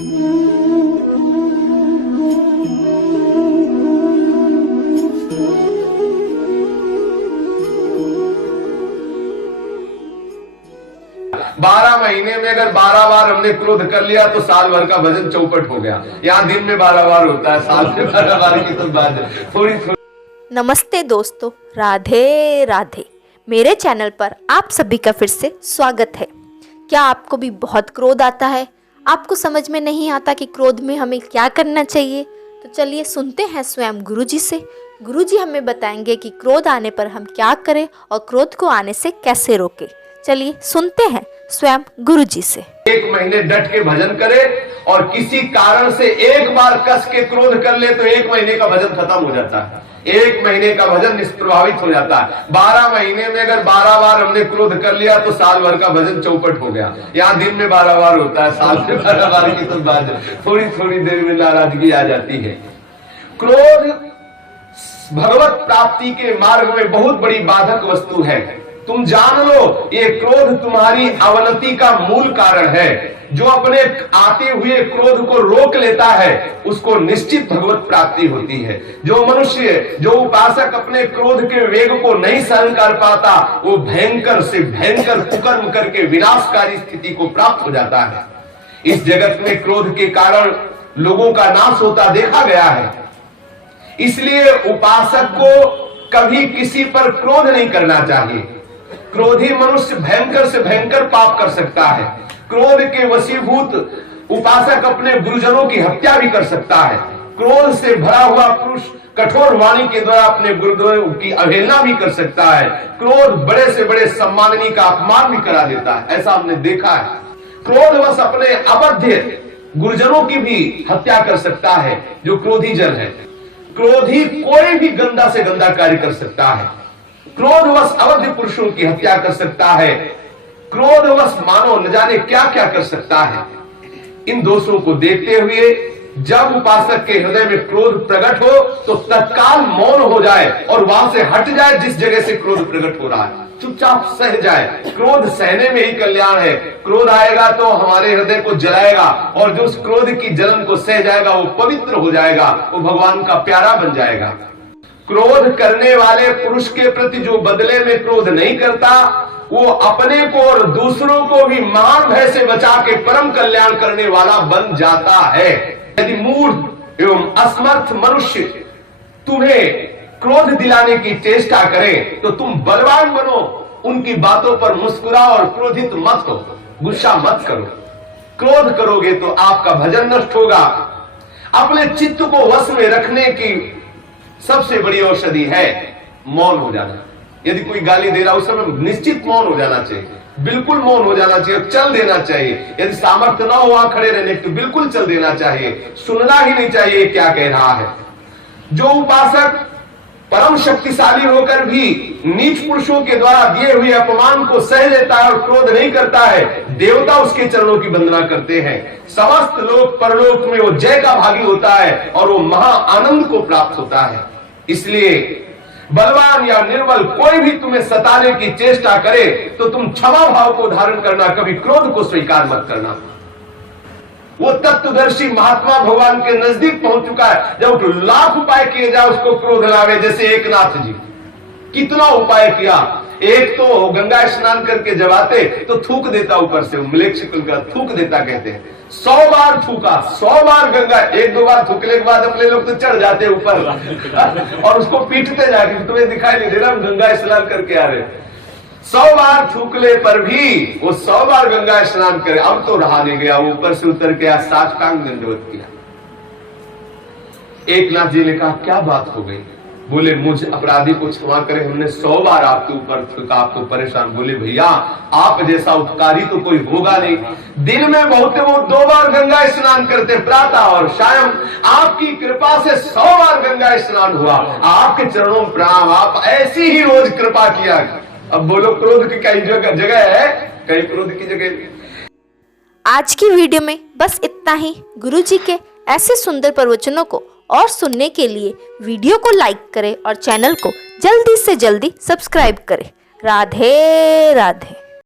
बारह महीने में अगर 12 बार हमने क्रोध कर लिया तो साल भर का वजन चौपट हो गया। यहाँ दिन में 12 बार होता है, साल में 12 बार की तो बात है। थोड़ी नमस्ते दोस्तों, राधे राधे। मेरे चैनल पर आप सभी का फिर से स्वागत है। क्या आपको भी बहुत क्रोध आता है? आपको समझ में नहीं आता कि क्रोध में हमें क्या करना चाहिए? तो चलिए सुनते हैं स्वयं गुरुजी से। गुरुजी हमें बताएंगे कि क्रोध आने पर हम क्या करें और क्रोध को आने से कैसे रोकें। चलिए सुनते हैं स्वयं गुरुजी से। 1 महीने डट के भजन करे और किसी कारण से एक बार कस के क्रोध कर ले तो 1 महीने का भजन खत्म हो जाता है। 1 महीने का भजन निष्प्रभावित हो जाता है। 12 महीने में अगर 12 बार हमने क्रोध कर लिया तो साल भर का भजन चौपट हो गया। यहाँ दिन में 12 बार होता है, साल में 12 बार की तो बात है। थोड़ी थोड़ी देर में नाराजगी आ जाती है। क्रोध भगवत प्राप्ति के मार्ग में बहुत बड़ी बाधक वस्तु है। तुम जान लो, ये क्रोध तुम्हारी अवनति का मूल कारण है। जो अपने आते हुए क्रोध को रोक लेता है उसको निश्चित भगवत प्राप्ति होती है। जो मनुष्य, जो उपासक अपने क्रोध के वेग को नहीं सहन कर पाता, वो भयंकर से भयंकर कुकर्म करके विनाशकारी स्थिति को प्राप्त हो जाता है। इस जगत में क्रोध के कारण लोगों का नाश होता देखा गया है। इसलिए उपासक को कभी किसी पर क्रोध नहीं करना चाहिए। क्रोधी मनुष्य भयंकर से भयंकर पाप कर सकता है। क्रोध के वशीभूत उपासक अपने गुरुजनों की हत्या भी कर सकता है। क्रोध से भरा हुआ पुरुष कठोर वाणी के द्वारा अपने गुरुदेव की अवहेलना भी कर सकता है। क्रोध बड़े से बड़े सम्माननीय का अपमान भी करा देता है, ऐसा हमने देखा है। क्रोधवश अपने अबद्ध गुरुजनों की भी हत्या कर सकता है जो क्रोधी जन है। क्रोधी कोई भी गंदा से गंदा कार्य कर सकता है। क्रोधवश अवध पुरुषों की हत्या कर सकता है। क्रोधवश मानो न जाने क्या क्या कर सकता है। इन दोषों को देखते हुए जब उपासक के हृदय में क्रोध प्रकट हो तो तत्काल मौन हो जाए और वहां से हट जाए। जिस जगह से क्रोध प्रकट हो रहा है चुपचाप सह जाए। क्रोध सहने में ही कल्याण है। क्रोध आएगा तो हमारे हृदय को जलाएगा और जो उस क्रोध की जलन को सह जाएगा वो पवित्र हो जाएगा, वो भगवान का प्यारा बन जाएगा। क्रोध करने वाले पुरुष के प्रति जो बदले में क्रोध नहीं करता, वो अपने को और दूसरों को भी महान भय से बचा के परम कल्याण करने वाला बन जाता है। यदि मूर्ख एवं असमर्थ मनुष्य तुम्हें क्रोध दिलाने की चेष्टा करें तो तुम बलवान बनो, उनकी बातों पर मुस्कुराओ और क्रोधित मत हो, गुस्सा मत करो। क्रोध करोगे तो आपका भजन नष्ट होगा। अपने चित्त को वश में रखने की सबसे बड़ी औषधि है मौन हो जाना। यदि कोई गाली दे रहा उस समय निश्चित मौन हो जाना चाहिए, बिल्कुल मौन हो जाना चाहिए, चल देना चाहिए। यदि सामर्थ्य ना हो वहां खड़े रहने तो बिल्कुल चल देना चाहिए, सुनना ही नहीं चाहिए क्या कह रहा है। जो उपासक परम शक्तिशाली होकर भी नीच पुरुषों के द्वारा दिए हुए अपमान को सह लेता है और क्रोध नहीं करता है, देवता उसके चरणों की वंदना करते हैं। समस्त लोक परलोक में वो जय का भागी होता है और वो महा आनंद को प्राप्त होता है। इसलिए बलवान या निर्बल कोई भी तुम्हें सताने की चेष्टा करे तो तुम क्षमा भाव को धारण करना, कभी क्रोध को स्वीकार मत करना। वो तत्वदर्शी महात्मा भगवान के नजदीक पहुंच चुका है। जब लाख उपाय किए जाए उसको क्रोध लावे, जैसे एकनाथ जी कितना उपाय किया। एक तो गंगा स्नान करके जब आते तो थूक देता ऊपर से, मलेच्छ का थूक देता कहते हैं। 100 बार थूका, 100 बार गंगा। 1-2 बार थूकने के बाद अपने लोग तो चढ़ जाते ऊपर और उसको पीटते जाके, तुम्हें दिखाई नहीं दे रहा हम गंगा स्नान करके आ रहे। 100 बार थूकले पर भी वो 100 बार गंगा स्नान करे, अब तो रहा नहीं गया। ऊपर से उतर के साष्टांग दंडवत किया। एकनाथ जी ने कहा क्या बात हो गई? बोले मुझ अपराधी को क्षमा करे, हमने 100 बार आपके ऊपर थूका, आपको परेशान। बोले भैया आप जैसा उपकारी तो कोई होगा नहीं। दिन में बहुत वो 2 बार गंगा स्नान करते, प्रातः और शाम। आपकी कृपा से 100 बार गंगा स्नान हुआ। आपके चरणों में प्रणाम, आप ऐसी ही रोज कृपा किया। अब बोलो क्रोध की कई जगह है, कई क्रोध की जगह। आज की वीडियो में बस इतना ही। गुरुजी के ऐसे सुंदर प्रवचनों को और सुनने के लिए वीडियो को लाइक करें और चैनल को जल्दी से जल्दी सब्सक्राइब करें। राधे राधे।